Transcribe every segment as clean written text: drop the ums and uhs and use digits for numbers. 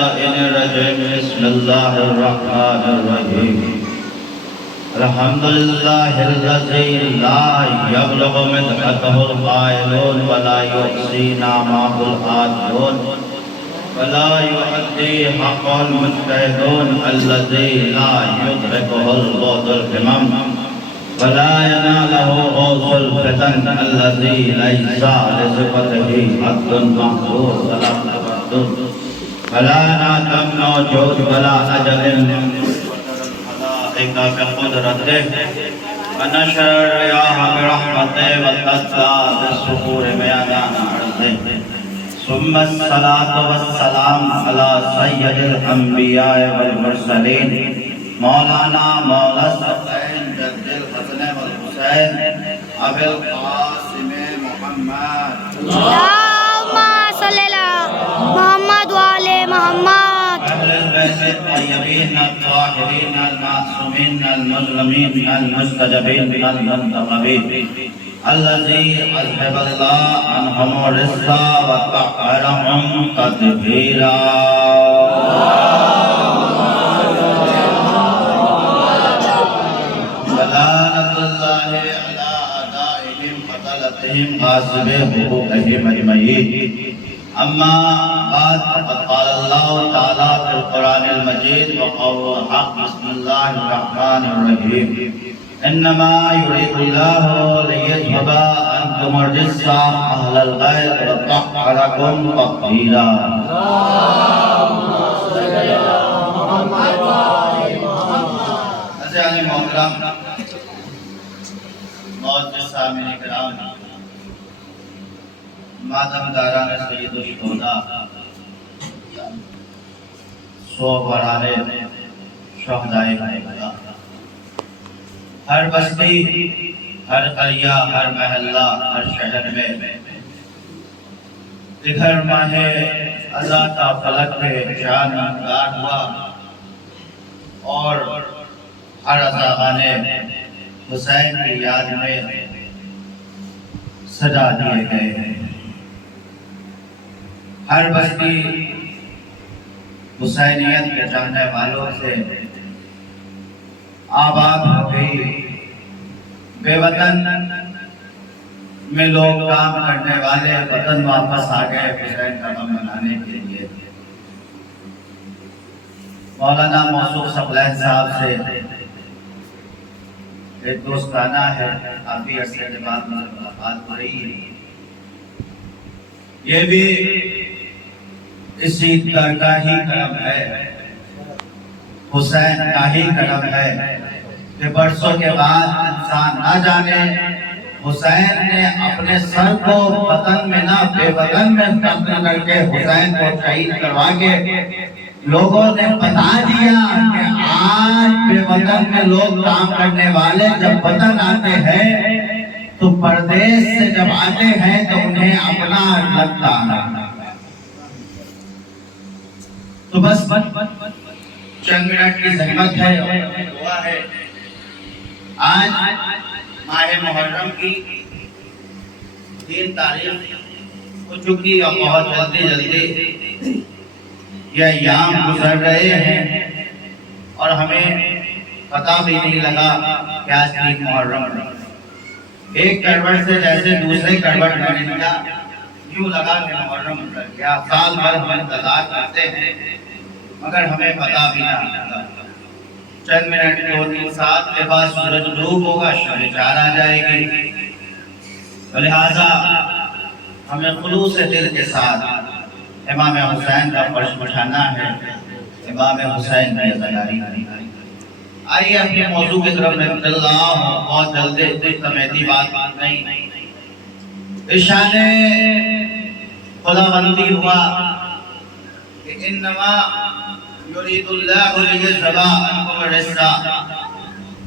بسم اللہ الرحمن الرحیم الحمد للہ الذی لا یبلغ مدحتہ القائلون ولا یحصی نعمہ العادون ولا یؤدی حق المجتہدون الذی لا یدرکہ البعد الہمم ولا ینالہ غوث الفتن الذی لیس لصفتہ حد محدود ولا تبدل ولا ناتم موجود ولا أجل الخلائق بقدرته ونشر الرياح برحمته والتدفع بالسحور بيدان عرضه ثم الصلاة والسلام على سيد الأنبياء والمرسلين مولانا مولا الحسين جد الحسن والحسين أبي القاسم محمد اللهم صل على محمد وعلى محمد أهل البيت الطيبين الطاهرين المعصومين المظلومين المستجابين المنتقبين الذي أذهب الله عنهم الرزق وطهرهم تطهيرا ولعنة الله على أعدائهم قتلتهم غاصبي حقوقهم أجمعين أما بعد فقد قال الله تعالى في القرآن المجيد وقول الحق بسم الله الرحمن الرحيم إنما يريد الله ليذهب عنكم الرجس أهل البيت ويطهركم تطهيرا عزیزان محترم معزز سامعین کرام ماتم داران سید الشہداء سوگواران شہدائے کربلا ہر بستی ہر قریہ ہر محلہ ہر شہر میں دگر ماہ ازاں کا فلک پہ شان نمودار ہوا اور ہر ازاغانے حسین کی یاد میں سجا دیے گئے ہیں ہر بستی حسینیت کے چاہنے والوں سے آباد ہو گئی بے وطن میں لوگ کام کرنے والے وطن واپس آ گئے حسین کا غم منانے کے لیے مولانا موصوف ثقلین صاحب سے ایک دوستانہ ہے کافی عرصے کے بعد ملاقات ہو رہی ہے یہ بھی اسی در کا ہی کرم ہے حسین کا ہی کرم ہے کہ برسوں کے بعد انسان نہ جانے حسین نے اپنے سر کو وطن میں نہ بے وطن میں دفن کر کے حسین کو شہید کروا کے لوگوں نے بتا دیا کہ آج بے وطن میں لوگ کام کرنے والے جب وطن آتے ہیں تو پردیس سے جب آتے ہیں تو انہیں اپنا لگتا ہے تو بس چند منٹ کی زحمت ہے دعا ہے آج ماہ محرم کی 3 تاریخ ہو چکی اور بہت جلدی یہ ایام گزر رہے ہیں اور ہمیں پتہ بھی نہیں لگا کہ آج 3 محرم ایک کروٹ سے جیسے دوسرے کروٹ میں نہیں گیا یوں لگا کہ محرم گزر گیا سال بھر ہم انتظار کرتے ہیں مگر ہمیں پتہ بھی نہیں لگا چند منٹ 2-3 ساتھ کے بعد سورج ڈوب ہوگا شب چار آ جائے گی لہٰذا ہمیں خلوص دل کے ساتھ امام حسین کا فرض اٹھانا ہے امام حسین کی عزاداری کرنی ہے آئیے اپنے موضوع کی طرف میں چل رہا ہوں بہت جلدی تمیتی بات نہیں ارشاد خدا بندی ہوا کہ انما یرید اللہ لیذھب عنکم الرجس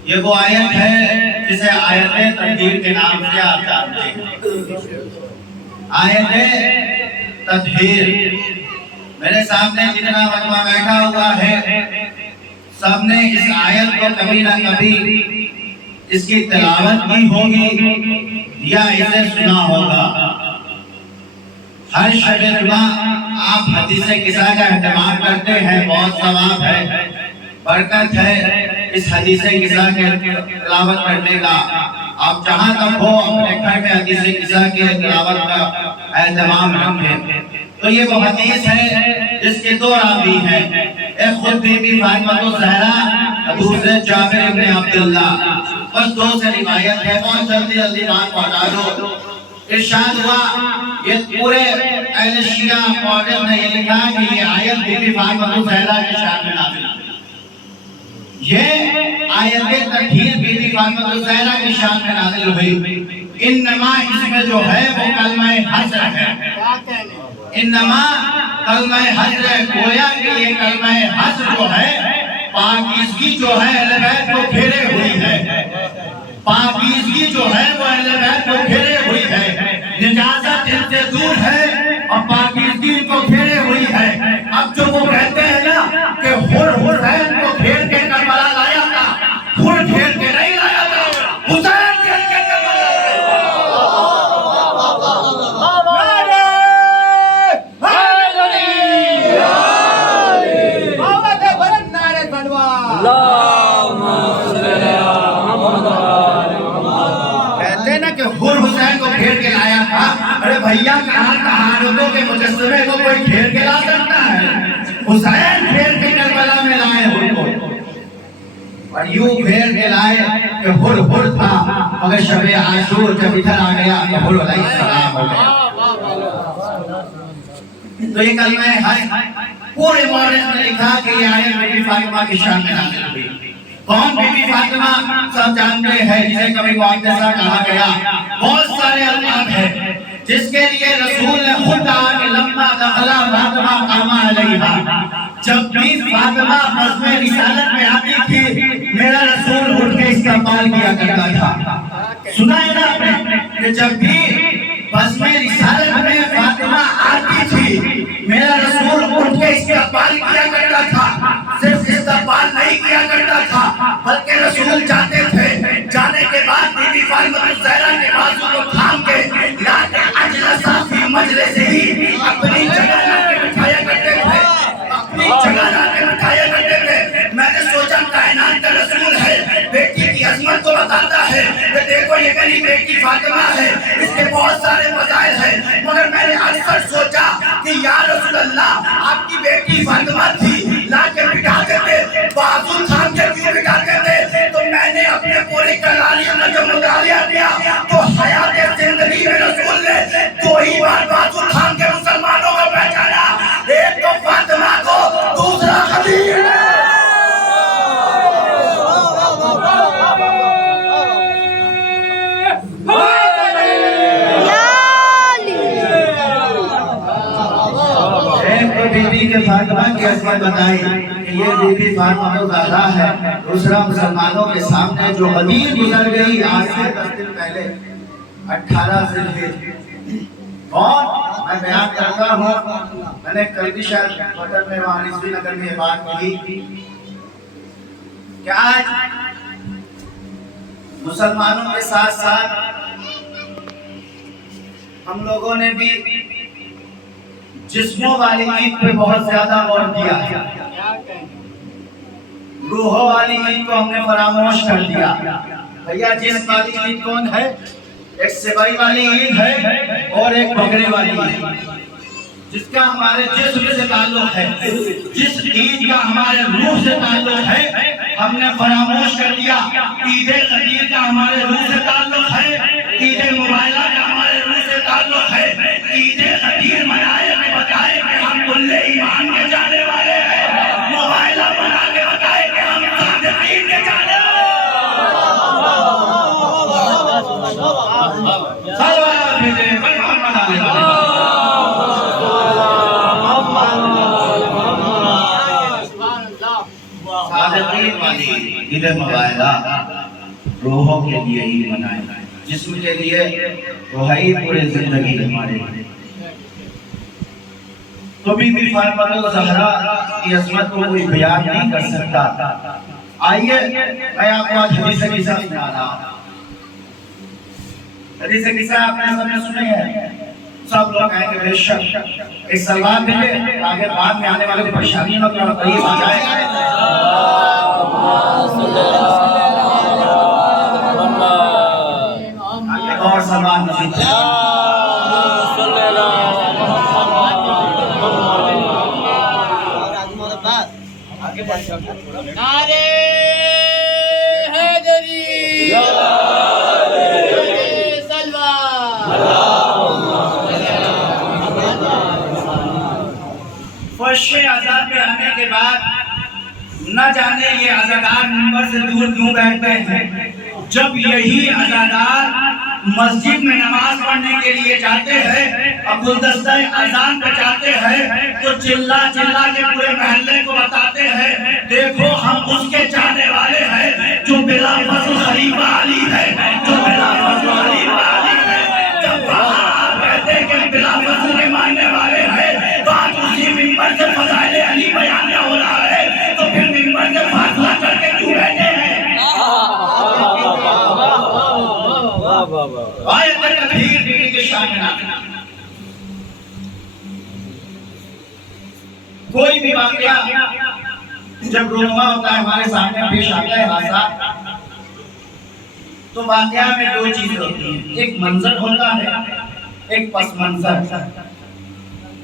یہ وہ آیت ہے جسے آیت تطہیر کے نام سے آپ جانتے ہیں آیت تطہیر میرے سامنے جتنا مجمع بیٹھا ہوا ہے سب نے اس آیت کو کبھی نہ کبھی اس کی تلاوت کی ہوگی یا اسے سنا ہوگا ہر شب جمعہ آپ حدیث قصہ کا اہتمام کرتے ہیں، بہت ثواب ہے، برکت ہے اس حدیث قصہ کے تلاوت کرنے کا۔ آپ جہاں تک ہو اپنے گھر میں حدیث قصہ کی تلاوت کا اہتمام رکھیں۔ تو یہ وہ حدیث ہے جس کے دو راوی ہیں، ایک خود بی بی فاطمہ الزہرا، دوسرے جابر ابن عبداللہ۔ بس دو سے روایت ہے، بہت جلدی بات پہنچا دو۔ ارشاد ہوا، یہ پورے اہل شیعہ مورخ نے یہ لکھا کہ یہ آیت بی بی فاطمہ الزہرا کے شان میں نازل ہوئی۔ یہ آیت تطہیر بی بی فاطمہ الزہرا کے شان میں نازل ہوئی۔ انما اس میں جو ہے وہ کلمہ حسر ہے، انما کلمہ حسر ہے، گویا کہ یہ کلمہ حسر جو ہے پاکیزگی جو ہے اہل بیت کو گھیرے ہوئی ہے، پاکیزگی جو ہے وہ اہل بیت کو گھیرے ہوئی ہے، نجاست ان سے دور ہے اور پاکیزگی ان کو گھیرے ہوئی ہے۔ اب جو وہ کہتے ہیں نا کہ حسین کو گھیر کے کربلا لایا تھا، گھیر کے نہیں لایا تھا، حسین گھیر کے کربلا لایا ارے بھیا کہاں کہانتوں کے مجسمے کو کوئی گھیر کے لا سکتا ہے؟ حسین گھیر کے کربلا میں لائے ہر کو، اور یوں گھیر کے لائے کہ ہر تھا، مگر شب عاشور جب ادھر آ گیا تو ہر علیہ السلام ہو گیا۔ تو یہ کلمہ ہے، پورے مورخ نے لکھا کہ یہ آیت بی بی فاطمہ کی شان میں نازل ہوئی۔ کون بی بی فاطمہ؟ سب جانتے ہیں، جسے کبھی معجزہ کہا گیا، بہت سارے القاب ہیں، جس کے لیے رسول نے خود کہا کہ لما دخل فاطمہ قام علیہا، جب بھی فاطمہ بزم رسالت میں آتی تھی میرا رسول اٹھ کے استقبال کیا کرتا تھا۔ سنا ہے نا آپ نے کہ جب بھی بزم رسالت میں فاطمہ آتی تھی میرا رسول اٹھ کے استقبال کیا کرتا تھا۔ صرف استقبال نہیں کیا کرتا تھا بلکہ رسول جاتے تھے، جانے کے بعد بی بی فاطمہ الزہرا کے بازو کو تھام کے لا کے اجلسا فی مجلس ہی اپنی جگہ لا کے بٹھایا کرتے تھے، اپنی جگہ لا کے بٹھایا کرتے تھے۔ میں نے سوچا کائنات کا رسول ہے، بیٹی کی عظمت کو بتاتا ہے کہ دیکھو یہ میری بیٹی فاطمہ ہے، اس کے بہت سارے فضائل ہیں، مگر میں نے اکثر سوچا کہ یا رسول اللہ آپ کی بیٹی فاطمہ تھی، لا کے بٹھاتے تھے، بازو تھام کے کیوں بٹھاتے تھے؟ تو میں نے اپنے پوری کلاریوں کا جو مطالعہ کیا تو حیات زندگی میں رسول نے دو ہی بار بازو تھام کے مسلمانوں کو پہچانا، ایک تو فاطمہ کو، دوسرا خدیجہ۔ بی بی کے فاطمہ کی عظمت بتائی کہ یہ بی بی فاطمہ الزہرا ہے، دوسرا مسلمانوں کے سامنے جو حدیث گزر گئی آج سے 10 دن پہلے 18 ذی الحجہ، اور میں بیان کرتا ہوں، میں نے کل بھی شاید وطن میں وہاں نسبی نگر میں یہ بات کی کہ آج مسلمانوں کے ساتھ ساتھ ہم لوگوں نے بھی جسموں والی عید پہ بہت زیادہ غور کیا، روحوں والی عید کو ہم نے فراموش کر دیا۔ بھیا جسم والی عید کون ہے؟ ایک سبائی والی عید ہے اور ایک بکرے والی عید، جس کا ہمارے جسم سے تعلق ہے، جس عید کا ہمارے روح سے تعلق ہے ہم نے فراموش کر دیا۔ عید غدیر کا ہمارے روح سے تعلق ہے، عید مبارکہ کا ہمارے روح سے تعلق ہے۔ عید غدیر منائے کے بتائے کہ ہم کل ایمان کے جانے والے ہیں، مبارکہ منا کے بتائے کہ ہم صادقین کے جانے والے ہیں۔ صلوات بھیجے محمد علیہ صادقین والی عید مبارکہ روحوں کے لیے عید منائے، جسم کے لیے تو ہے ہی پورے زندگی ہمارے۔ تو بی بی فاطمہ الزہرا کی عظمت کو کوئی بیان نہیں کر سکتا۔ آئیے میں آپ کو آج حدیث قصہ سنا رہا ہوں۔ حدیث قصہ آپ نے سب نے سنے ہیں، سب لوگ کہیں کہ بے شک ایک سلوات بھیجے تاکہ بعد میں آنے والے پریشانیوں کا قریب آ جائے. ایک اور سلوات نصیب نعرے حیدری فرش عذاب پہ آنے کے بعد نہ جانے یہ عزادار منبر سے دور کیوں بیٹھتے ہیں. جب یہی عزادار مسجد میں نماز پڑھنے کے لیے جاتے ہیں اب گلدستہ اذان پہ جاتے ہیں تو چلا چلا کے پورے محلے کو بتاتے ہیں دیکھو ہم اس کے چاہنے والے ہیں جو بلا فضل خلیفہ علی ہے, جو بلا فضل خلیفہ علی ہے. جب وہاں کہتے ہیں کہ بلا فضل کے ماننے والے ہیں تو آج اسی منبر سے فضائل علی بیان نہ ہو رہا ہے تو پھر منبر سے فاصلہ کر کے کیوں بیٹھے ہیں؟ آیت تطہیر بیوی کے شان میں ناکنا. کوئی بھی واقعہ جب رونما ہوتا ہے ہمارے سامنے پیش آتا ہے حادثہ تو واقعہ میں دو چیزیں ہوتی ہیں, ایک منظر ہوتا ہے ایک پس منظر.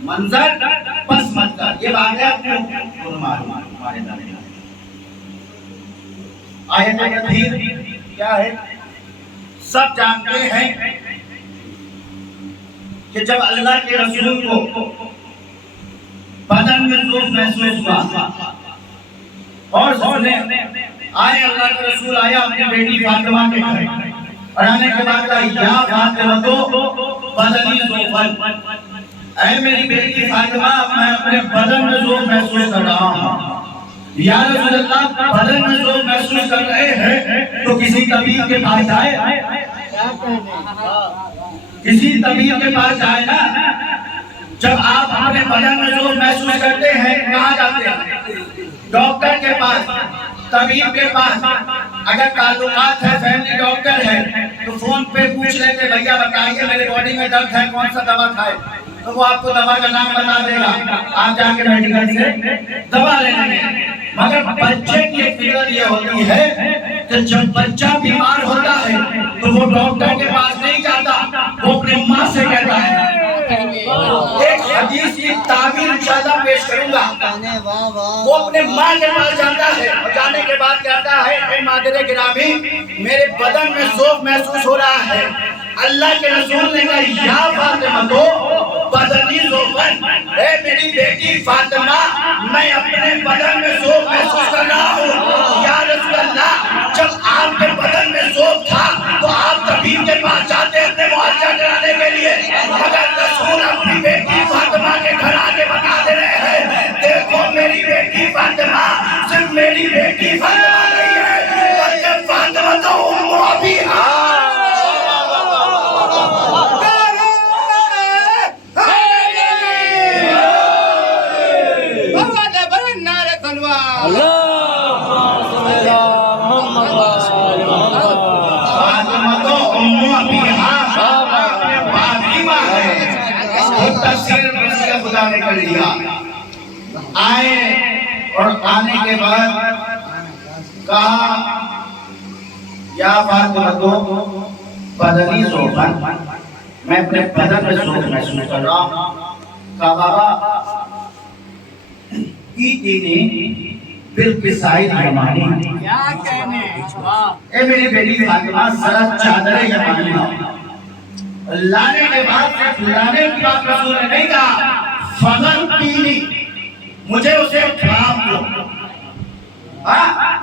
منظر پس منظر یہ واقعہ رونما ہمارے سامنے. آیت تطہیر کیا ہے؟ سب جانتے ہیں کہ جب اللہ کے رسول کو بدن میں ذوف محسوس ہوا اور سونے آئے اللہ کے رسول آیا اپنی بیٹی فاطمہ کے گھر اور آنے کے بعد کہا یا فاطمہ تو بدنی ذوفن, اے میری بیٹی فاطمہ میں اپنے بدن میں ذوف محسوس کر رہا ہوں. یا رسول اللہ بدن میں ذوف محسوس کر رہے ہیں تو کسی طبیب کے پاس جائے, کسی طبیب کے پاس جائے نا. جب آپ اپنے بدن میں ذوف محسوس کرتے ہیں کہاں جاتے ہیں؟ ڈاکٹر کے پاس, طبیب کے پاس. اگر تعلقات ہے فیملی ڈاکٹر ہے تو فون پہ پوچھ لیتے بھیا بتائیے میرے باڈی میں درد ہے کون سا دوا کھائے تو وہ آپ کو دوا کا نام بتا دے گا, آپ جا کے میڈیکل سے دوا لے لیں گے. مگر بچے کی ایک فکر یہ ہوتی ہے کہ جب بچہ بیمار ہوتا ہے تو وہ ڈاکٹر کے پاس نہیں جاتا, وہ اپنے ماں سے کہتا ہے. ایک حدیث کی تعبیر انشاءاللہ پیش کروں گا. وہ اپنے ماں کے پاس جاتا ہے اور جانے کے بعد کہتا ہے اے مادر گرامی میرے بدن میں ذوف محسوس ہو رہا ہے. اللہ کے رسول نے کہا یا فاطمہ تو بدنی ذوفن, اے میری بیٹی فاطمہ میں اپنے بدن میں ذوف محسوس کر رہا ہوں. یا رسول اللہ جب آپ کے بدن میں ذوف تھا تو آپ طبیب کے پاس جاتے اپنے معالجہ کرانے کے لیے, مگر رسول اپنی بیٹی فاطمہ کے گھر آگے بتا دے رہے ہیں دیکھو میری بیٹی فاطمہ صرف میری بیٹی فاطمہ نہیں ہے بلکہ فاطمہ تو ام ابیہا. خدا نے کر دیا. آئے اور آنے کے بعد کہا یا فاطمہ تو بدنی ذوفن, میں اپنے بدن میں ذوف محسوس کر رہا ہوں. کہا بابا ایتینی بالکسائد یمانی, اے میری بیٹی فاطمہ ذرا چادر یمانی لانے کے بعد صرف لانے کی بات رسول نے نہیں کہا فضل پینی مجھے اسے ڈھانپ دو.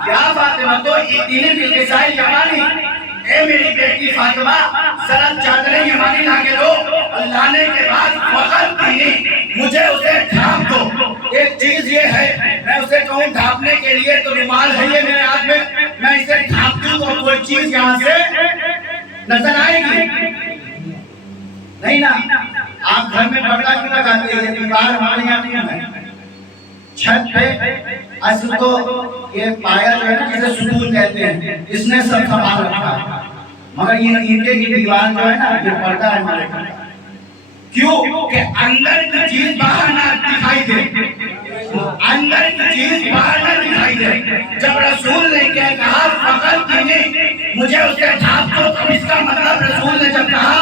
یا فاطمہ تو ایتینی بالکسائد یمانی, اے میری بیٹی فاطمہ ذرا چادر یمانی لا کے دو, لانے کے بعد فضل پینی مجھے اسے ڈھانپ دو. ایک چیز یہ ہے میں اسے کہوں ڈھانپنے کے لیے تو رومال ہے یہ میرے ہاتھ میں اسے ڈھانپ دوں تو کوئی چیز یہاں سے نظر آئے گی نہیں نا. آپ گھر میں پردہ کیوں لگاتے ہیں؟ دیوار ہمارے یہاں نہیں ہے, چھت پہ اصل تو یہ پایا جو ہے نا جسے ستون کہتے ہیں اس نے سب سامان رکھا ہے, مگر یہ اینٹے کی دیوار جو ہے نا یہ پردہ ہے ہمارے گھر. کیوں کہ اندر کی چیز باہر نہ دکھائی دے، اندر کی چیز باہر نہ دکھائی دے۔ جب رسول نے کیا کہا فقط مجھے اسے ڈھانپ دو، تو اس کا مطلب رسول نے جب کہا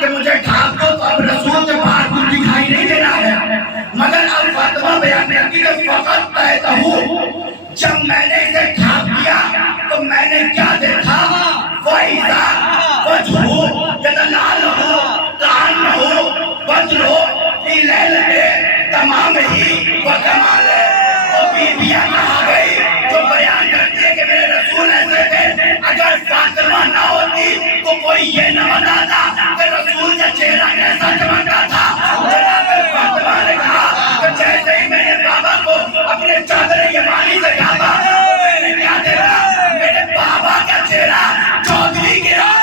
کہ مجھے ڈھانپ دو تو اب رسول کے باہر کچھ دکھائی نہیں دینا ہے۔ مگر اب فاطمہ بیان کرتی ہے فقط تہتہو، جب میں نے اسے ڈھانپ دیا تو میں نے کیا دیکھا؟ وَإِذَا وَجْهُهُ يَتَلَأْلَأُ كَأَنَّهُ بدر فی لیلۃ تمامہ وکمالہ۔ وہ بیویاں کہا گئی جو بیان کرتی ہے کہ میرے رسول ایسے تھے، اگر فاطمہ نہ ہوتی تو کوئی یہ نہ بتاتا کہ رسول کا چہرہ کیسا چمکتا تھا۔ جناب فاطمہ نے کہا کہ جیسے ہی میں نے بابا کو اپنے چادر یمانی سے ڈھانپا، میں نے کیا دیکھا؟ میرے بابا کا چہرہ چودھری کی رات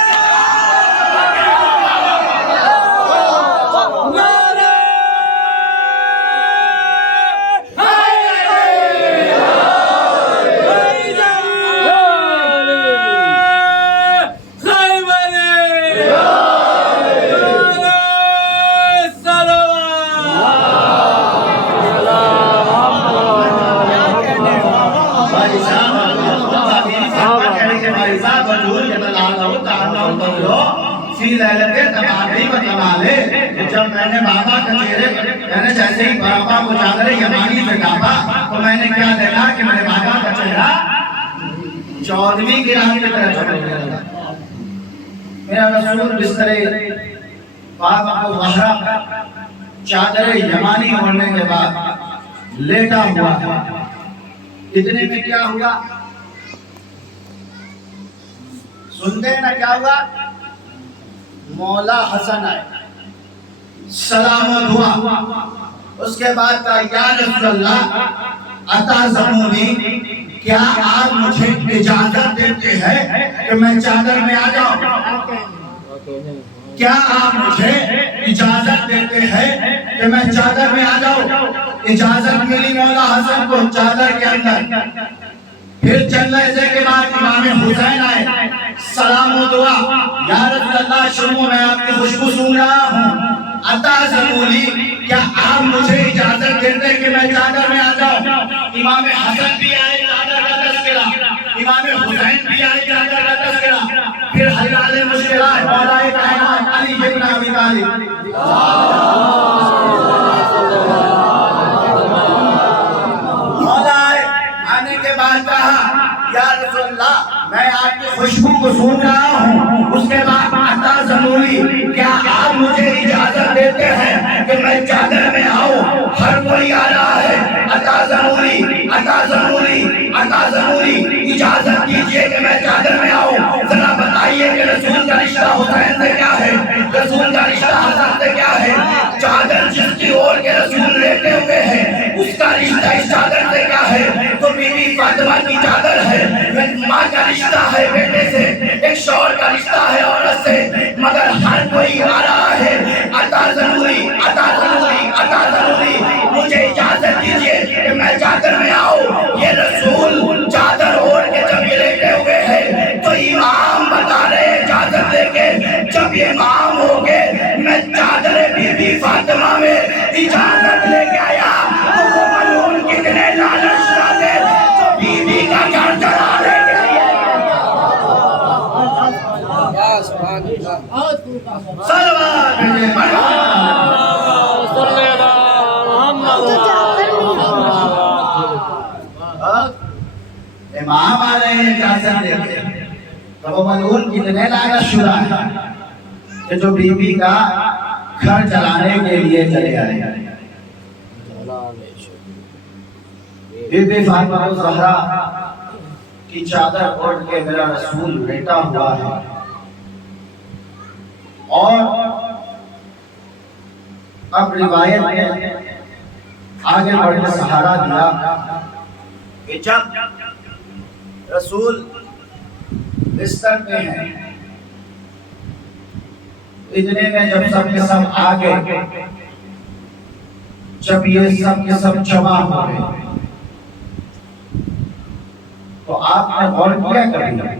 جب میں نے بابا کا چہرے میں نے جیسے ہی بابا کو چادر یمانی سے ڈھانپا تو میں نے کیا دیکھا کہ میرے بابا کا چہرہ چودھویں کی رات کی طرح چمکنے لگا۔ میرا رسول بستر بابا کو وحرا چادر یمانی ہونے کے بعد لیٹا ہوا ہے۔ اتنے میں کیا ہوا؟ سنتے نا کیا ہوا؟ مولا حسن آئے، سلام و دعا، اس کے بعد کہا یا رسول اللہ اتعظمونی، کیا آپ مجھے اجازت دیتے ہیں کہ میں چادر میں آ جاؤں؟ کیا آپ مجھے اجازت دیتے ہیں کہ میں چادر میں آ جاؤں؟ اجازت ملی مولا حسن کو چادر کے اندر۔ پھر چند لحظے کے بعد امام حسین آئے، سلام و دعا، یا رسول اللہ شروع میں آپ کی خوشبو سونگ رہا ہوں، اتعظمونی، کیا آپ مجھے اجازت دیتے ہیں کہ میں چادر میں آ جاؤں؟ امام حسن بھی آئے، چادر کا تذکرہ، امام حسین بھی آئے، چادر کا تذکرہ۔ پھر حل مشکلات مولا کائنات علی بن ابی طالب یا رسول اللہ میں آپ کی خوشبو کو سون رہا ہوں۔ اس کے بعد اتعظمونی، کیا آپ مجھے اجازت دیتے ہیں کہ میں چادر میں آؤں؟ ہر کوئی آ رہا ہے، اتعظمونی اتعظمونی اتعظمونی، اجازت دیجئے کہ میں چادر میں آؤں۔ ذرا بتائیے کہ رسول کا رشتہ حسین سے کیا ہے، رسول کا رشتہ حسن سے کیا ہے؟ چادر جس کی اور کے رسول لیٹے ہوئے ہیں اس کا رشتہ اس چادر سے کیا ہے؟ تو بی بی فاطمہ کی چادر ہے، ماں کا رشتہ ہے بیٹے سے، ایک شوہر کا رشتہ ہے عورت سے، مگر ہر کوئی آ رہا ہے۔ اتعظمونی اتعظمونی اتعظمونی، مجھے اجازت دیجئے کہ میں چادر میں آؤں۔ یہ رسول چادر اوڑھ کے جب یہ لیٹے ہوئے ہیں تو امام بتا رہے اجازت لے کے، جب یہ امام ہو گئے میں چادر بی بی فاطمہ میں اجازت لے کے آیا تو وہ ملعون کتنے لالچ ڈالے جو بی بی کا گھر جلانے کے لیے۔ صلوات امام آ رہے ہیں اجازت لے کے، تو وہ ملعون کتنے لالچ شدہ ہے کہ جو بی بی کا گھر جلانے کے لیے چلے آئے۔ بی بی فاطمہ الزہرا کی چادر اوڑھ کے میرا رسول لیٹا ہوا ہے، اور اب روایت میں آگے بڑھ کے سہارا دیا کہ جب رسول بستر پہ ہیں، اتنے میں جب سب کے سب آگے، جب یہ سب کے سب جمع ہو گئے تو آپ نے غور کیا کبھی؟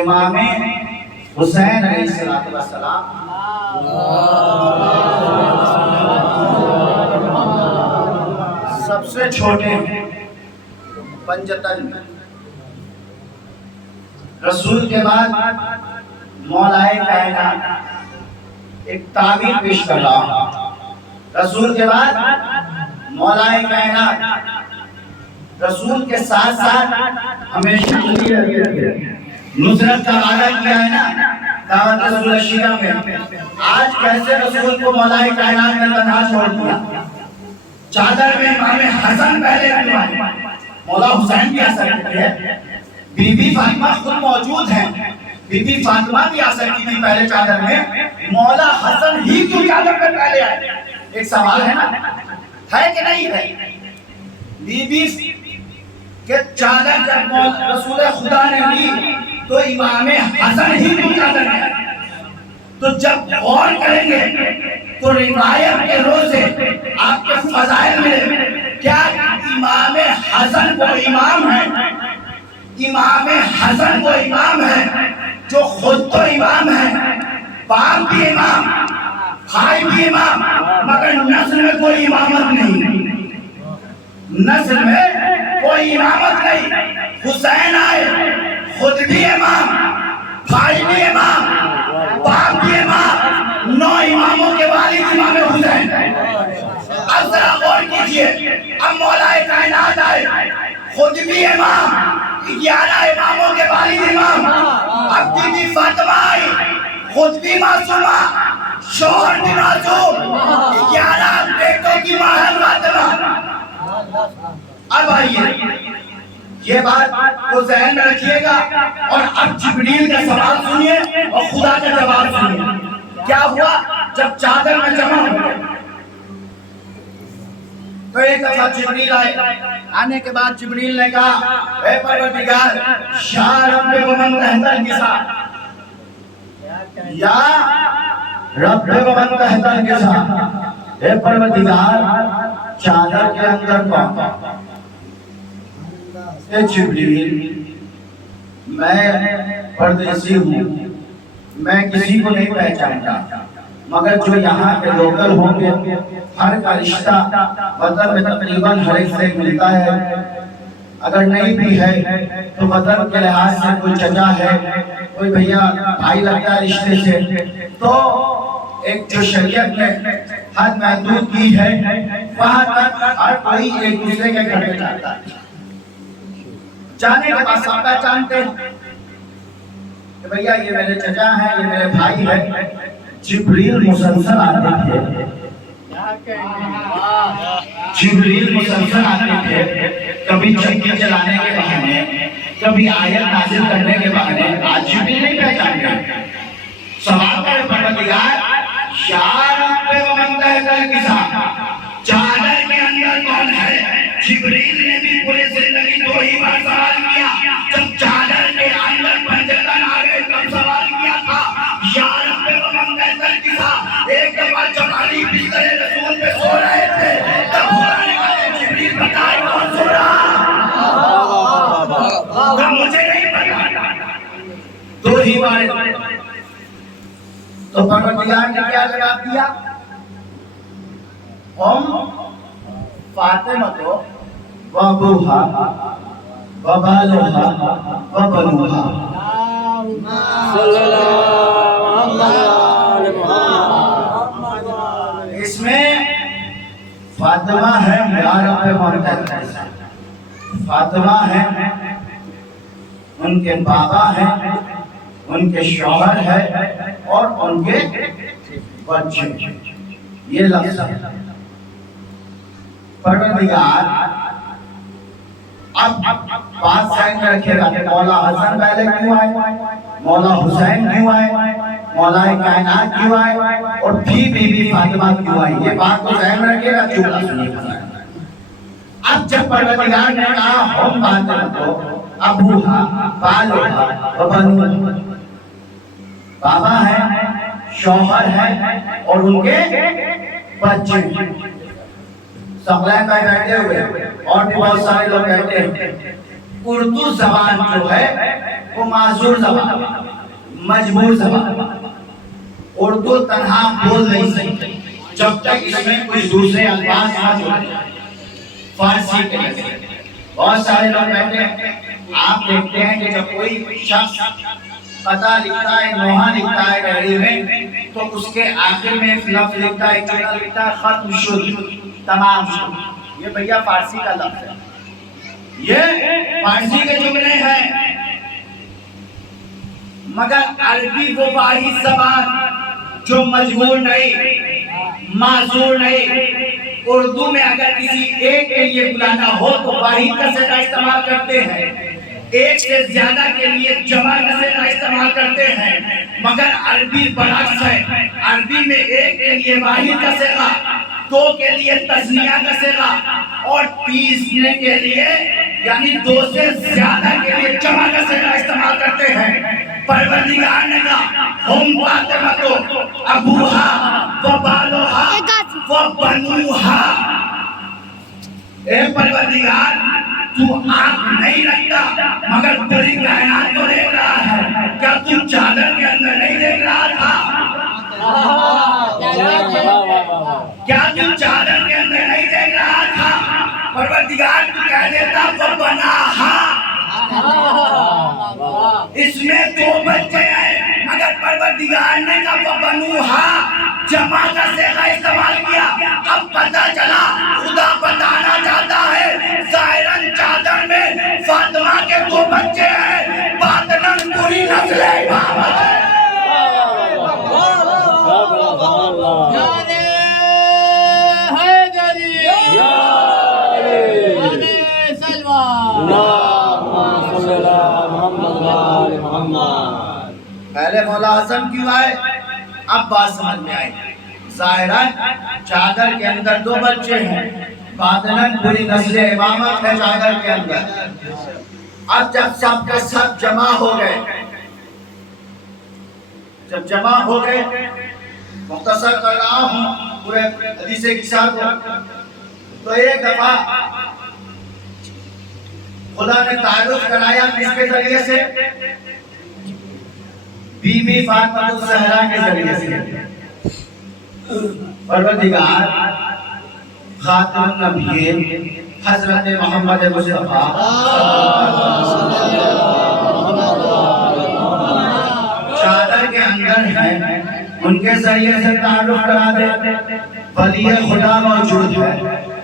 امام حسین علیہ السلام سب سے چھوٹے ہیں، پنجتن میں۔ رسول کے بعد مولائے کائنات ایک تعبیر پیش کر رہا ہوں۔ رسول کے بعد مولائے کائنات رسول کے ساتھ ساتھ ہمیشہ نصرت کا وعدہ کیا ہے نا دعوت رسول الشیعہ میں۔ آج کیسے رسول کو مولائے کائنات نے تنہا چھوڑ دیا؟ چادر میں امام حسن پہلے کیوں آئے؟ مولا حسین بھی آ سکتے ہیں، بی بی فاطمہ خود موجود ہیں، بی بی فاطمہ بھی آ سکتی تھی پہلے چادر میں، مولا حسن ہی کیوں چادر میں پہلے آئے؟ ایک سوال ہے نا، ہے کہ نہیں ہے؟ بی بی کہ چادر جب رسول خدا نے لی تو امام حسن ہی کیوں چادر میں؟ تو جب غور کریں گے تو روایت کے روز سے آپ کے فضائل میں کیا امام حسن وہ امام ہے؟ امام حسن وہ امام ہے جو خود تو امام ہے، باپ بھی امام، بھائی بھی امام، مگر نسل میں کوئی امامت نہیں، نسل میں کوئی امامت نہیں۔ حسین آئے، خود بھی امام، بھائی بھی امام، باپ بھی امام، 9 اماموں کے والد امام حسین۔ اب ذرا غور کیجئے، اب مولائے کائنات آئے، خود بھی امام، 11 اماموں کے والد امام۔ اب بی بی فاطمہ آئی، خود بھی معصومہ، شوہر بھی معصوم، 11 بیٹوں کی ماں ہے فاطمہ۔ اب آئیے یہ بات کو ذہن میں رکھیے گا اور اب جبریل کا سوال سنیے اور خدا کا جواب سنیے۔ کیا ہوا جب چادر میں جمع ہوئے تو ایک دفعہ جبریل آئے، آنے کے بعد جبریل نے کہا اے پروردگار یا رب ومن تحت النساء، یا رب ومن تحت النساء، اے پروردگار چادر کے اندر کون؟ اے جبریل میں پردیسی ہوں، میں کسی کو نہیں پہچانتا، مگر جو یہاں کے لوکل ہوں گے ہر کا رشتہ وطن میں تقریباً ہر ایک سے ملتا ہے، اگر نہیں بھی ہے تو وطن کے لحاظ سے کوئی چچا ہے، کوئی بھیا بھائی لگتا ہے رشتے سے، تو ایک جو شریعت نے حد محدود کی ہے وہاں تک ہر کوئی ایک دوسرے کے گھر میں جاتا ہے۔ جانے کے بعد سب پہچانتے ہیں کہ بھیا یہ میرے چچا ہیں، یہ میرے بھائی ہیں۔ جبریل مسلسل آتے تھے، جبریل مسلسل آتے تھے، کبھی چکی چلانے کے بہانے، کبھی آیت نازل کرنے کے بہانے۔ آج جبریل نہیں پہچانتے۔ سوال کرے پروردگار یا رب ومن تحت النساء، چادر کے اندر کون ہے؟ جبریل نے بھی پورے زندگی 2 ہی بار سوال کیا، جب چادر کے اندر پنجتن آ گئے تب سوال کیا تھا یا رب ومن تحت النساء۔ ایک دفعہ جب علی بستر رسول پہ سو رہے تھے تب خدا نے کہا جبریل بتائے کون سو رہا؟ تب مجھے نہیں پتا، 2 ہی بار۔ تو پروردگار نے کیا جواب دیا؟ فاطمہ تو وابوہا وبالوہا وبنوہا، صلی اللہ علیہ وسلم۔ اس میں فاطمہ ہے یا رب محمد، فاطمہ ہے، ان کے بابا ہیں، ان کے شوہر ہے اور ان کے بچے، یہ لفظ ہے۔ پروردگار اب بات سائن میں رکھے گا کہ مولا حسن پہلے کیوں آئے، مولا حسین کیوں آئے، مولا کائنات کیوں آئے، اور بی بی فاطمہ کیوں آئی، یہ بات کو ذہن میں رکھے گا۔ جملہ سنیے، اب جب پروردگار نے کہا ہم فاطمہ کو ابوہا بالوہا وبنوہا، بابا ہے، شوہر ہے اور ان کے بچے، سقلین بھائی بیٹھے ہوئے اور بھی بہت سارے لوگ کہتے ہیں اردو زبان جو ہے وہ معذور زبان، مجبور زبان، اردو تنہا بول نہیں سکتے جب تک اس میں کچھ دوسرے الفاظ نہ جڑے۔ فارسی کے لیے بہت سارے لوگ بیٹھے ہیں، آپ دیکھتے ہیں کہ جب کوئی شخص قطع لکھتا ہے، نوحہ لکھتا ہے ڈائری میں، تو اس کے آخر میں ایک لفظ لکھتا ہے، جملہ لکھتا ہے ختم شد، تمام شد۔ یہ بھیا فارسی کا لفظ ہے، یہ فارسی کے جملے ہیں، مگر عربی وہ واحد زبان جو مجبور نہیں، معذور نہیں۔ اردو میں اگر کسی ایک کے لیے بلانا ہو تو واحد کا صیغہ استعمال کرتے ہیں، ایک سے زیادہ کے لیے جمع کا صیغہ استعمال کرتے ہیں، مگر عربی برعکس ہے۔ عربی میں ایک کے لیے واحد کا صیغہ، دو کے لیے تثنیہ کا صیغہ، اور تیسرے کے لیے یعنی دو سے زیادہ کے لیے جمع کا صیغہ استعمال کرتے ہیں۔ پروردگار نے کہا ہم فاطمہ ابوہا و بالوہا و بنوہا، اے پروردگار تو آنکھ نہیں رکھتا مگر پوری کائنات کو دیکھ رہا ہے، کیا تو چادر کے اندر نہیں دیکھ رہا تھا؟ کیا تو چادر کے اندر نہیں دیکھ رہا تھا؟ پروردگار تو کہہ دیتا وہ بناہا، اس میں دو بچے ہیں، مگر پروردگار نے کہا وہ بنوہا، جمع کا صیغہ استعمال کیا۔ اب پتہ چلا خدا بتانا چاہتا ہے ظاہراً چادر میں فاطمہ کے دو بچے ہیں، باطناً پوری نسل امامت ہے۔ پہلے مولا اعظم کیوں آئے؟ اب بات سمجھ میں آئی۔ ظاہراً چادر کے اندر دو بچے ہیں، باطناً پوری نسل امامت ہے چادر کے اندر۔ اب جب سب کے سب جمع ہو گئے، جب جمع ہو گئے، مختصر کر رہا ہوں پورے حدیث قصہ کو، تو ایک دفعہ خدا نے تعارف کرایا کس کے ذریعے سے؟ بی بی فاطمہ الزہرا کے ذریعے سے۔ پروردگار خاتم النبیین حضرت محمد مصطفیٰ چادر کے اندر ہیں، ان کے ذریعے سے تعارف کرا دے۔ ولی خدا موجود ہے،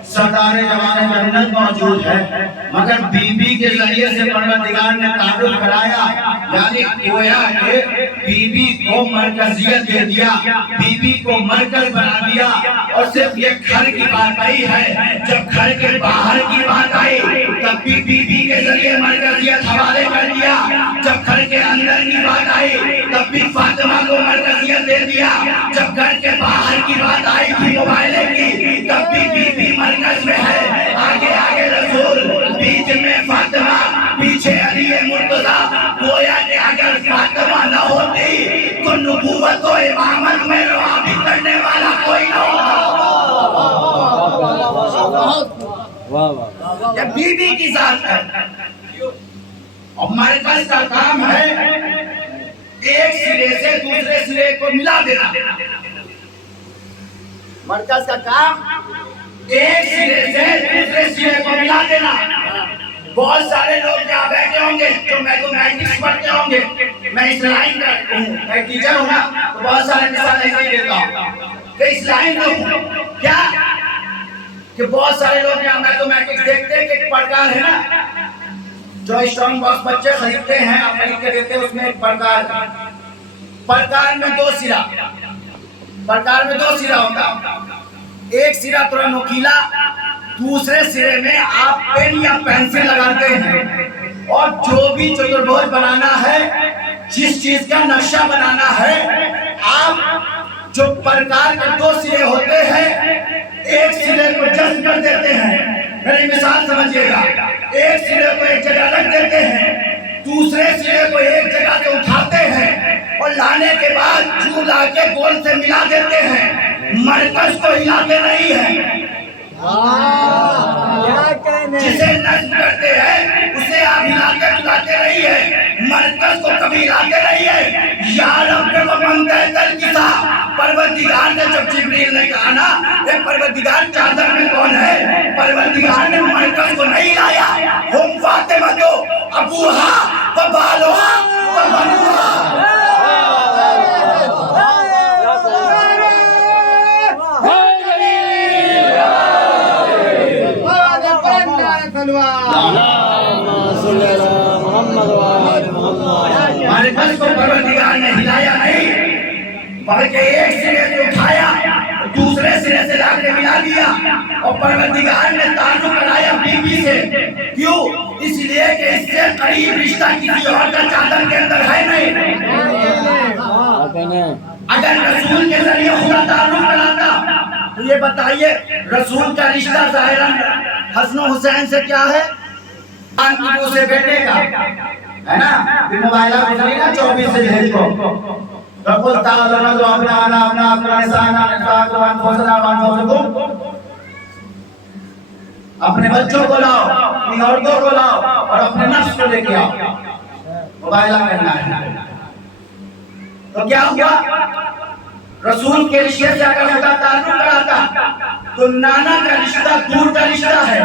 سردار جوان جنت موجود ہے، مگر بی بی کے ذریعے سے پروردگار نے تعارف کرایا، یعنی گویا کہ بی بی کو مرکزیت دے دیا، بی بی کو مرکز بنا دیا۔ اور صرف یہ گھر کی بات آئی ہے، جب گھر کے باہر کی بات آئی تب بھی بی بی کے ذریعے مرکزیت حوالے کر دیا، جب گھر کے اندر کی بات آئی تب بھی فاطمہ کو مرکزیت دے دیا، جب گھر کے باہر کی بات آئی تھی موبائلے کی تب بھی بی بی مرکز میں ہے، آگے آگے رسول، بیچ میں فاطمہ، پیچھے علی مرتضیٰ۔ گویا کہ اگر فاطمہ نہ ہوتی تو نبوت و امامت میں روابی کرنے والا کوئی نہ ہوتا۔ یہ بی بی کی ذات ہے، اور مرکز کا کام ہے ایک سرے سے دوسرے سرے کو ملا دینا۔ مرکز کا کام ایک سرے سے دوسرے سرے کو ملا دینا۔ بہت سارے لوگ یہاں بیٹھے ہوں گے جو میتھمیٹکس پڑھتے ہوں گے، میں اس لائن کا ہوں، میں ٹیچر ہوں نا، تو بہت سارے مثال ایسے دیتا ہوں کہ اس لائن کا ہوں کیا کہ بہت سارے لوگ یہاں میتھمیٹکس دیکھتے ہیں کہ ایک پرکار ہے نا جو اسٹرانگ باکس بچے خریدتے ہیں، آپ خرید کے دیتے ہیں، اس میں ایک پرکار ہے، پرکار میں دو سرا، پرکار میں دو سرا ہوتا، ایک سرا تھوڑا نوکیلا، دوسرے سرے میں آپ پین یا پینسل لگاتے ہیں، اور جو بھی چتربھوج بنانا ہے، جس چیز کا نقشہ بنانا ہے، آپ جو پرکار کے دو سرے ہوتے ہیں ایک سرے کو جذب کر دیتے ہیں۔ میری مثال سمجھیے گا، ایک سرے کو ایک جگہ رکھ دیتے ہیں، دوسرے سرے کو ایک جگہ سے اٹھاتے ہیں اور لانے کے بعد جو لا کے گول سے ملا دیتے ہیں، مرکز کو ہلاتے نہیں ہیں۔ جسے نصب کرتے ہیں اسے آپ ہلاتے جاتے رہیے, مرکز کو کبھی لاتے رہیے. یا رب وہ بندہ دل کسا, پروردگار نے جب جبریل نے کہا نا یہ پروردگار چادر میں کون ہے, پروردگار نے مرکز کو نہیں لایا. ہم فاطمہ تو ابوہا و بالوہا و بنوہا. مرکز کو پروردگار نے ہلایا نہیں بلکہ ایک سرے سے اٹھایا دوسرے سرے سے لا کے ملا دیا, اور پروردگار نے تعلق کرایا بی بی سے. کیوں؟ اس لیے کہ اس سے قریب رشتہ کسی اور کا چادر کے اندر ہے نہیں. اگر رسول کے ذریعے خدا تعلق کراتا تو یہ بتائیے رسول کا رشتہ ظاہراً حسن و حسین سے کیا ہے؟ خان کی بو سے بیٹے کا ہے نا, موبائلہ گزری نا 24 سے بھیج کو ربول تعالیٰ نظر اپنا نسانا نسانا فوسنا فوسکم. اپنے بچوں کو لاؤ, اپنی عورتوں کو لاؤ اور اپنے نفس کو لے کے آؤ, موبائلہ کرنا ہے. تو کیا ہوا؟ رسول کے رشتے سے اگر خدا تعلق کراتا تو نانا کا رشتہ دور کا رشتہ ہے.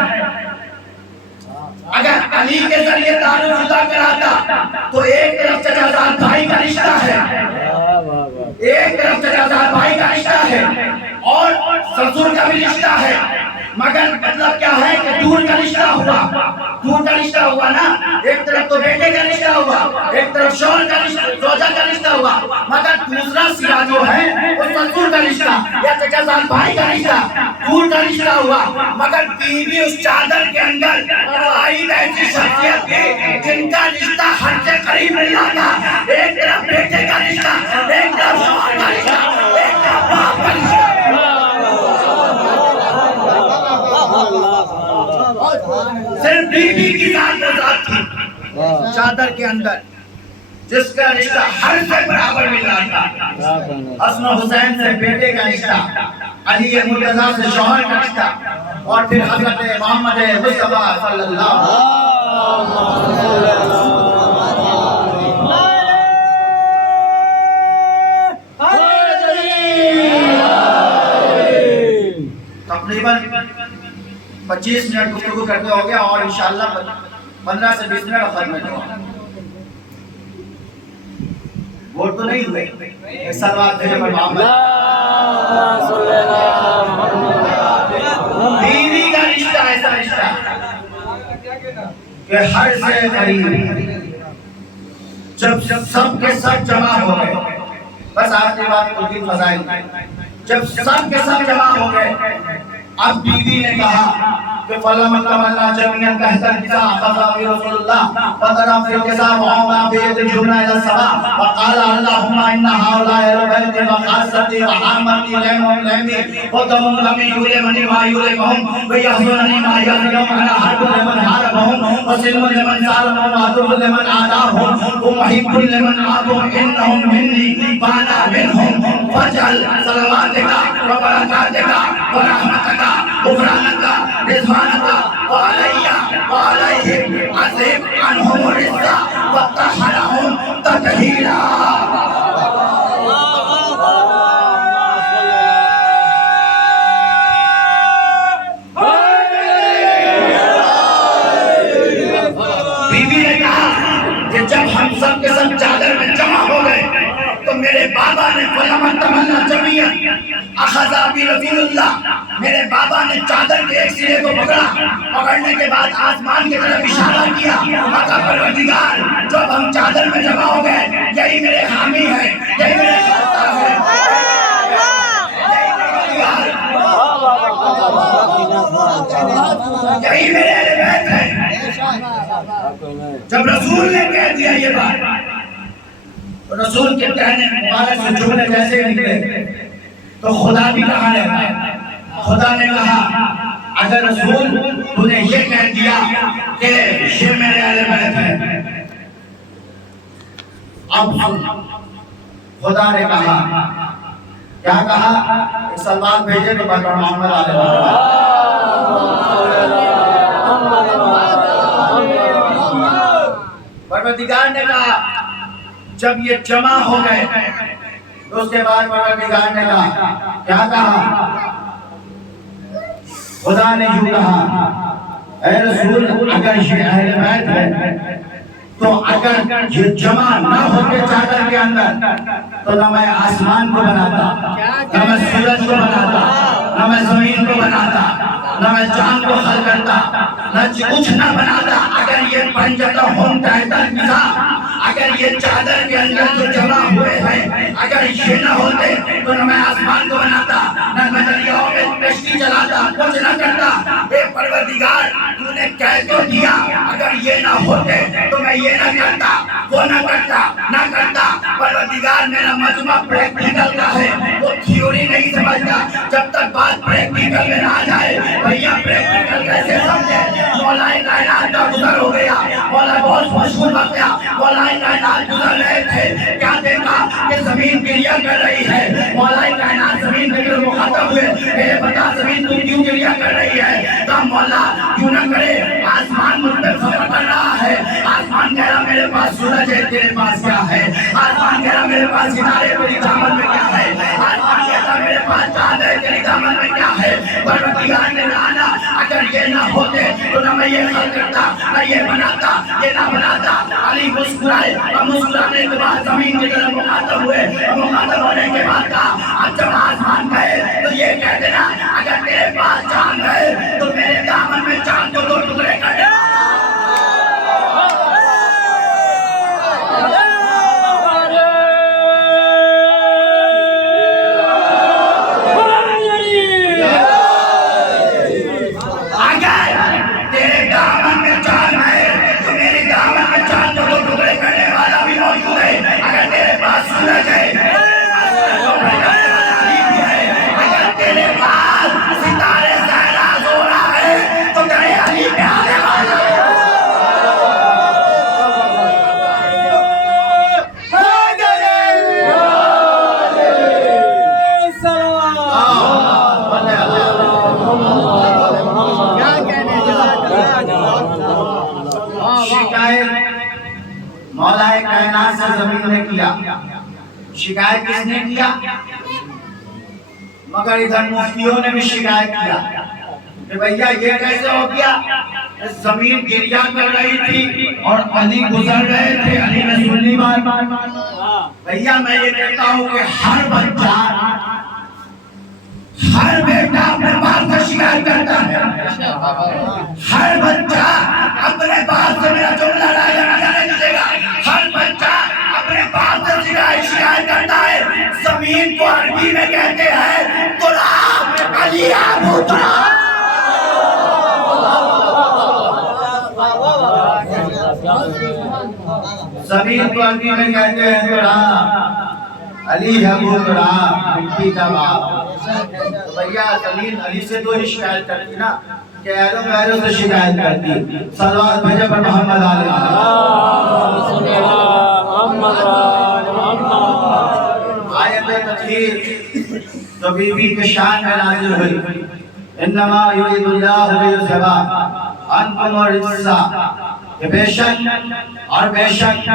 اگر علی کے ذریعے تعلق خدا کراتا تو ایک طرف چچا زاد بھائی کا رشتہ ہے, ایک طرف چچا زاد بھائی کا رشتہ ہے اور سسر کا بھی رشتہ ہے. مگر مطلب کیا ہے کہ دور کا رشتہ ہوا, دور کا رشتہ ہوا نا, ایک طرف تو بیٹے کا رشتہ ہوا, ایک طرف شوہر کا رشتہ, زوجہ کا رشتہ ہوا, مگر دوسرا سرا جو ہے وہ سسر کا رشتہ یا چچا زاد بھائی کا رشتہ دور کا رشتہ ہوا. مگر بیوی اس چادر کے اندر آئی ایسی شخصیت تھی جن کا رشتہ ہر سے قریب نہیں آتا. ایک طرف بیٹے کا رشتہ, ایک طرف شوہر کا رشتہ, ایک طرف باپ کا رشتہ. صرف بیوی کی ذات وہ ذات تھی چادر کے اندر جس کا رشتہ ہر سے برابر مل رہا تھا. حسن و حسین سے بیٹے کا رشتہ, علی مرتضیٰ سے شوہر کا رشتہ, اور پھر حضرت محمد مصطفیٰ صلی اللہ علیہ وسلم. تقریباً 25 منٹ گفتگو کرتے ہو گیا اور انشاءاللہ 15 سے 20 منٹ ختم ہوگا. ووٹ تو نہیں ہوئے, ایک سلوات بھیجے پر محمد. بیوی کا رشتہ ایسا رشتہ کہ ہر سے قریب, جب سب کے سب جمع ہو گئے, بس آخری بات کو دن فضائل, جب سب کے سب جمع ہو گئے اب بیوی نے کہا کہ فلما تمنا جميعا كهذا الكتاب اخذ رسول الله فضرب في الكتاب وعمى بيد الجمله الى السماء وقال اللهم ان هؤلاء البيت وخاصتي وحامتي لهم لهمي ودم لم يولم ما يولمهم ويحزنني ما يحزنهم انا حرب لمن حاربهم وسلم لمن سالمهم وعدو لمن عاداهم ومحب لمن عادهم انهم مني وانا منهم فاجعل صلواتك وبركاتك ورحمتك غفرانك رضوانك وعلي وعليهم عزيم عنهم الرزق وطهرهم تطهيرا. بیوی نے کہا کہ جب ہم سب کے سب چادر میں جمع ہو گئے تو میرے بابا نے فلما تمنا جميعا اخذ رسول اللہ, میرے بابا نے چادر کے ایک سرے کو پکڑا, پکڑنے کے بعد آسمان کی طرف اشارہ کیا, مکہ پروردگار جب ہم چادر میں جمع ہو گئے یہی میرے حامی ہے, یہی میرے خالصہ ہے, یہی میرے اہل بیت ہے. جب رسول نے کہہ دیا یہ بات, رسول کے کہنے مبارک سے جملے جیسے نکلے تو خدا بھی کہا ہے, خدا نے کہا اگر رسول تو نے یہ کہہ دیا کہ یہ میرے اہل بیت ہے, اب خدا نے کہا کیا کہا, ایک سلوات بھیجے تو بڑھ محمد علیہ نے کہا جب یہ جمع ہو گئے تو اس کے بعد پروردگار نے کہا کیا کہا؟ خدا نے یوں کہا اے رسول اگر یہ اہل بیت ہے تو اگر یہ جمع نہ ہوتے چادر کے اندر تو نہ میں آسمان کو بناتا، نہ میں سورج کو بناتا، نہ میں زمین کو بناتا، نہ میں چاند کو خلق کرتا، نہ کچھ نہ بناتا اگر یہ پنجتہ ہم تحتر نظام، اگر یہ چادر کے اندر جو جمع ہوئے ہیں اگر یہ نہ ہوتے تو نہ میں آسمان کو بناتا، نہ میں دریاؤں میں کشتی چلاتا، کچھ نہ کرتا۔ اے پروردگار تو نے کہہ تو دیا اگر یہ نہ ہوتے تو میں یہ نہ کرتا، وہ نہ کرتا، نہ کرتا۔ پروردگار میرا مجمع پریکٹیکل کا ہے، وہ تھیوری نہیں سمجھتا جب تک بات پریکٹیکل میں نہ آ جائے۔ بھیا پریکٹیکل کیسے سمجھے؟ مولا کائنات کا گزر ہو گیا، مولا بہت مشہور واقعہ، مولا کائنات گزر رہے تھے، کیا دیکھا کہ زمین گریا کر رہی ہے۔ مولا کائنات زمین کے لیے مخاطب ہوئے، میرے بتا زمین تم کیوں گریا کر رہی ہے؟ کہا مولا کیوں نہ کرے، آسمان مجھ پہ فخر کر رہا ہے۔ آسمان کہہ رہا میرے پاس سورج ہے، تیرے پاس کیا ہے؟ آسمان کہہ رہا میرے پاس ستارے، تیری دامن میں کیا ہے؟ آسمان کہتا میرے پاس چاند ہے، تیری دامن میں کیا ہے؟ پروردگار نے کہا نا اگر یہ نہ ہوتے تو نہ میں یہ خلق کرتا، نہ یہ بناتا، یہ نہ بناتا۔ علی مسکرائے اور مسکرانے کے بعد زمین کی طرف مخاطب ہوئے، مخاطب ہونے کے بعد کہا اب جب آسمان کہے تو یہ کہہ دینا اگر تیرے پاس چاند ہے تو میرے دامن میں چاند کو دو ٹکڑے کر دے۔ مولا کائنات سے زمین نے کیا، شکایت کس نے کیا؟ مگر ادھر مفتیوں نے بھی شکایت کیا کہ بھیا یہ کیسے ہو گیا؟ زمین گریا کر رہی تھی اور علی گزر رہے تھے، علی نے سنی بات۔ بھیا میں یہ کہتا ہوں کہ ہر بچہ، ہر بیٹا اپنے باپ سے شکایت کرتا ہے، ہر بچہ اپنے باپ سے، میرا جملہ جانے دیجیے گا، ہر بچہ اپنے باپ سے شکایت کرتا ہے۔ زمین کو عربی میں کہتے ہیں تراب، علی ابو تراب۔ زمین کو عربی میں کہتے ہیں تراب، علی ابو تراب، مٹی کا باپ۔ تو بھیا زمین علی سے تو ہی شکایت کرتی نا کہ ایروں پیروں سے شکایت کرتی۔ صلوات بھیجے پر محمد آل آیت تطہیر تو بی بی کے شان میں نازل ہوئی، انما یرید اللہ لیذھب عنکم الرجس، کہ بے شک اور بے شک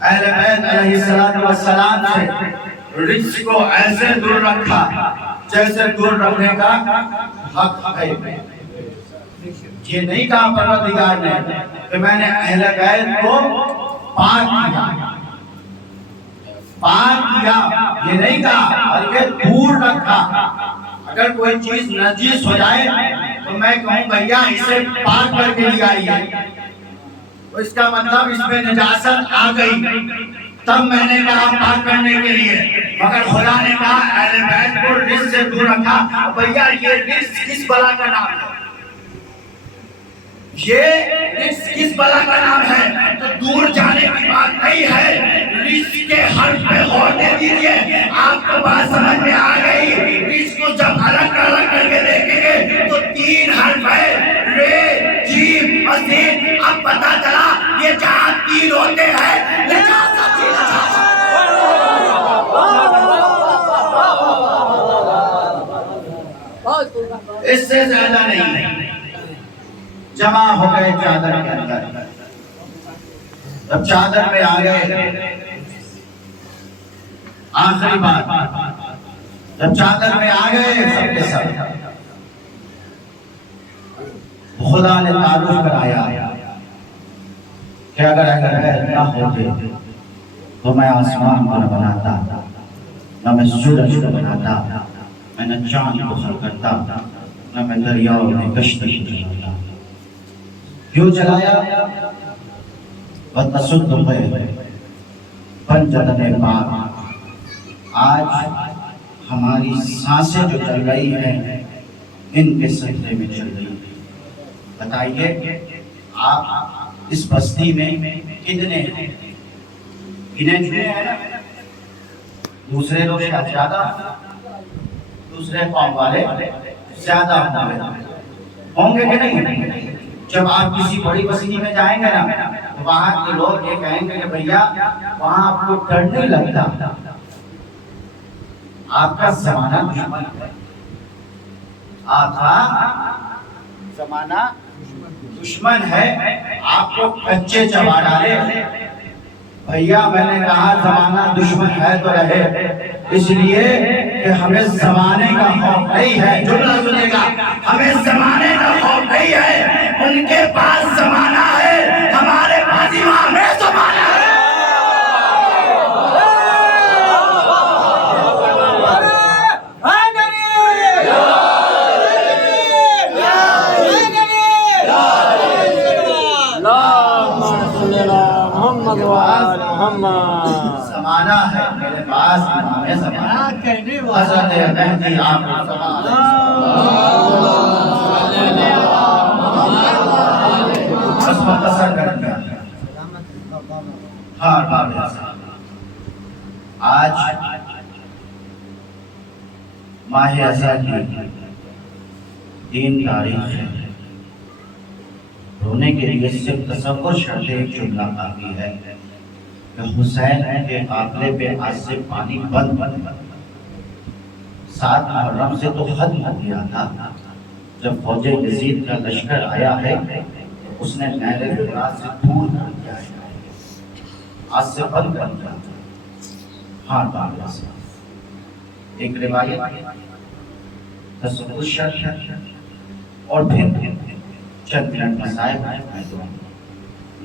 اہل بیت علیہ السلام سے رجس کو ایسے دور رکھا جیسے دور رکھنے کا حق ہے۔ یہ نہیں کہا پروردگار نے کہ میں نے اہل بیت کو پاک کیا، پاک کیا، یہ نہیں کہا بلکہ دور رکھا۔ اگر کوئی چیز نجس ہو جائے تو میں کہوں بھیا اسے پاک کر کے لے آئیے، تو اس کا مطلب اس میں نجاست آ گئی، تب میں نے کہا پاک کرنے کے لیے۔ مگر خدا نے کہا اہل بیت کو رجس سے دور رکھا۔ بھیا یہ رجس کس بلا کا نام ہے؟ یہ رجس کس بلا کا نام ہے؟ تو دور جانے کی بات نہیں ہے، رجس کے حرف پہ غور دے دیجئے، آپ کو بات سمجھ میں آ گئی۔ رجس کو جب الگ کر کے دیکھیں گے تو 3 حرف ہے، رے، جیم اور سین۔ اب پتا چلا یہ جہاں 3 ہوتے ہیں نجاست ہی نجاست۔ اس سے زیادہ نہیں، جمع ہو گئے چادر کے اندر۔ جب چادر میں آ گئے، آخری بات، جب چادر میں آ گئے سب کے سب، خدا نے تعارف کرایا کہ اگر نہ ہوتے تو میں آسمان کو نہ بناتا، نہ میں سورج کو بناتا، میں نہ چاند کو خلق کرتا، نہ میں دریاؤں میں کشتی کو چلاتا۔ کیوں چلایا؟ وَتَصُدُّقِ بَنْجَدَنِ پاک۔ آج ہماری سانسیں جو چل رہی ہیں ان کے صدقے میں چل رہی ہیں۔ بتائیے آپ اس بستی میں کتنے ہیں؟ گنے چنے ہیں نا؟ دوسرے لوگ زیادہ، دوسرے قوم والے زیادہ ہوں گے کہ نہیں؟ جب آپ کسی بڑی بستی میں جائیں گے نا تو وہاں کے لوگ یہ کہیں گے کہ بھیا وہاں آپ کو ڈر نہیں لگتا، آپ کا زمانہ دشمن ہے، آپ کا زمانہ دشمن ہے، آپ کو کچے چبا ڈالے۔ بھیا میں نے کہا زمانہ دشمن ہے تو رہے، اس لیے کہ ہمیں زمانے کا خوف نہیں ہے۔ جملہ سنے گا، ہمیں زمانے کا خوف نہیں ہے، ان کے پاس زمانہ ہے، ہمارے پاس امام ہے، زمانہ ہے۔ زمانہ ہے، میرے پاس امام ہے، زمانہ حضرت مہدی آپ بس مختصر کر دیا۔ ہاں آج ماہ ازاں کی 3 تاریخ ہے۔ رونے کے لیے صرف تصور شرط ایک جملہ کافی ہے کہ حسین کے قافلے پہ آج سے پانی بند 7 محرم سے تو ختم ہو گیا تھا۔ جب فوج یزید کا لشکر آیا ہے اس نے نہر فرات سے دور کر دیا ہے، آج سے بند کر دیا۔ ہاں بابا ایک روایت تصور شرط اور پھر چند منٹ مسائب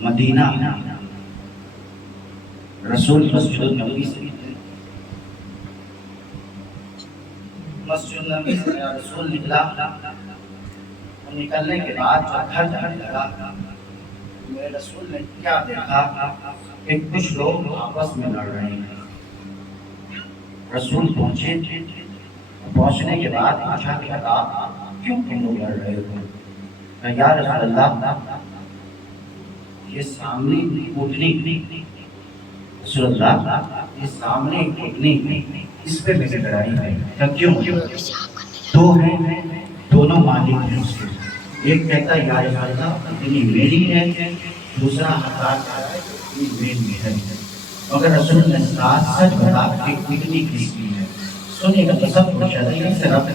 مدینہ رسول مسجد النبی سے رسول نکلا، اور نکلنے کے بعد جب گھر جانے لگا میرے رسول نے کیا دیکھا کہ کچھ لوگ آپس میں لڑ رہے ہیں۔ رسول پہنچنے کے بعد پوچھا کہ کیوں تم لوگ لڑ رہے ہو؟ یا رسول اللہ یہ سامنے اٹھنی، رسول اللہ یہ سامنے اٹھنی اس پہ میری لڑائی ہے۔ کیوں؟ 2 ہیں، دونوں مالک ہیں اس کے، ایک کہتا ہے یا رسول اللہ اتنی میری ہے، دوسرا ہزار اتنی میری ہے۔ مگر رسول نے سچ بتا کہ اتنی کس کی ہے؟ سنیے گا تو سب کچھ ہے سے رب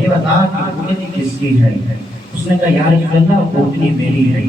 یہ بتا کہ اتنی کس کی ہے؟ اس نے کہا یا رسول اللہ اتنی میری ہے۔